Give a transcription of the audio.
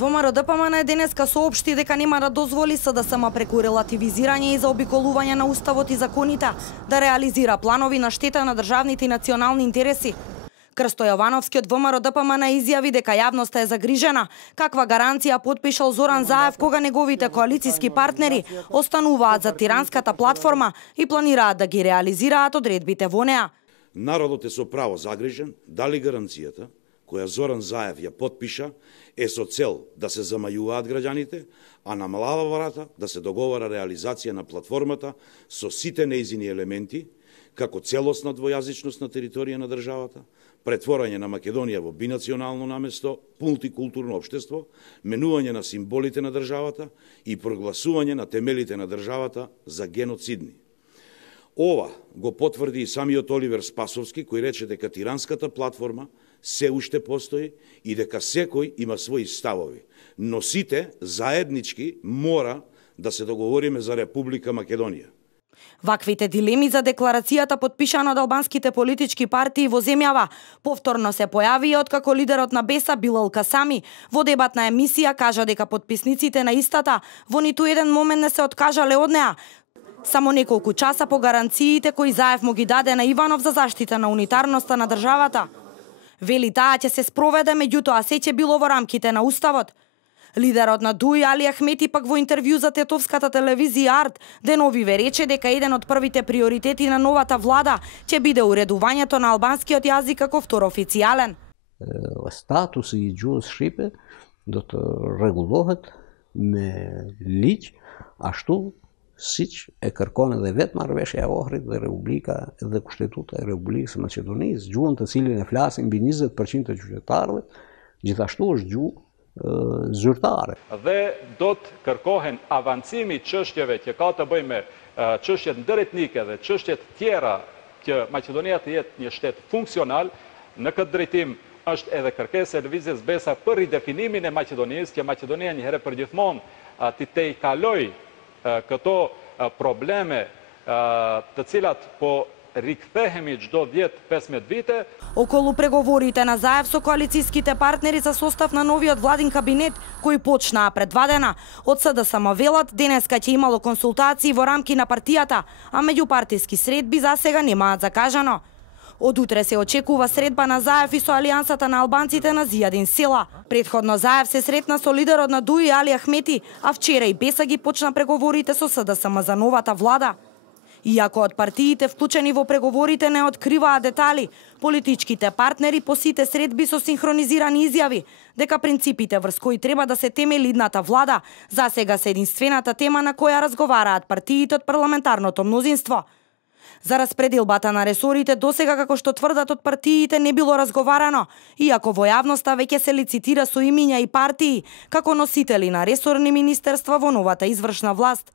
ВМРО-ДПМН денеска соопшти дека нема да дозволи СДСМ преку релативизирање и заобиколување на уставот и законите да реализира планови на штета на државните и национални интереси. Крсто Јовановски од ВМРО-ДПМН изјави дека јавноста е загрижена каква гаранција потпишал Зоран Заев кога неговите коалициски партнери остануваат за тиранската платформа и планираат да ги реализираат одредбите во неа. Народот е со право загрижен дали гаранцијата која Зоран Заев ја потпиша е со цел да се замајуваат граѓаните, а на мала врата да се договара реализација на платформата со сите нејзини елементи, како целосна двојазичност на територија на државата, претворање на Македонија во бинационално наместо, мултикултурно општество, менување на символите на државата и прогласување на темелите на државата за геноцидни. Ова го потврди и самиот Оливер Спасовски, кој рече дека тиранската платформа се уште постои и дека секој има своји ставови, но сите заеднички мора да се договориме за Република Македонија. Ваквите дилеми за декларацијата потпишана од албанските политички партии во земјава повторно се појавија откако лидерот на БЕСА Билал Касами во дебатна емисија кажа дека потписниците на истата во ниту еден момент не се откажале од неа, само неколку часа по гаранциите кои Заев му ги даде на Иванов за заштита на унитарноста на државата. Вели таа ќе се спроведе, меѓутоа се ќе било во рамките на уставот. Лидерот на ДУИ Али Ахмети пак во интервју за тетовската телевизија Арт деновиве рече дека еден од првите приоритети на новата влада ќе биде уредувањето на албанскиот јазик како второфицијален. Статуси и џунгës shqipe do të rregullohet me ligj ashtu siç e kërkon edhe vetë Marrëveshja e Ohrit dhe Republika dhe Kushtetuta e Republikës së Maqedonisë, gjuhën të cilën e flasin mbi 20% të qytetarëve, gjithashtu është gjuhë zyrtare. Dhe do të kërkohen avancimi çështjeve që ka të bëjnë me çështjet ndëretnike dhe çështjet tjera që Maqedonia të jetë një shtet funksional. Në këtë drejtim është edhe kërkesa e lëvizjes BESA për ridefinimin e Maqedonisë, që Maqedonia një herë për gjithmonë të tej kaloj këto probleme të cilat po rikthehemi çdo 10-15 vite. Околу преговорите на Заев со коалициските партнери за состав на новиот владин кабинет, кои почнаа предвадена од СДСМ велат, денеска ќе имало консултации во рамки на партијата, а меѓупартиски средби засега немаат закажано. Од утре се очекува средба на Заев и со Алијансата на албанците на Зијадин Села. Предходно Заев се сретна со лидерот на ДУИ Али Ахмети, а вчера и БЕСА ги почна преговорите со СДСМ за новата влада. Иако од партиите вклучени во преговорите не откриваат детали, политичките партнери по сите средби со синхронизирани изјави дека принципите врз кои треба да се темели идната влада засега се единствената тема на која разговараат партиите од парламентарното мнозинство. За распределбата на ресорите досега, како што тврдат од партиите, не било разговарано, иако во јавноста веќе се лицитира со имиња и партии како носители на ресорни министерства во новата извршна власт.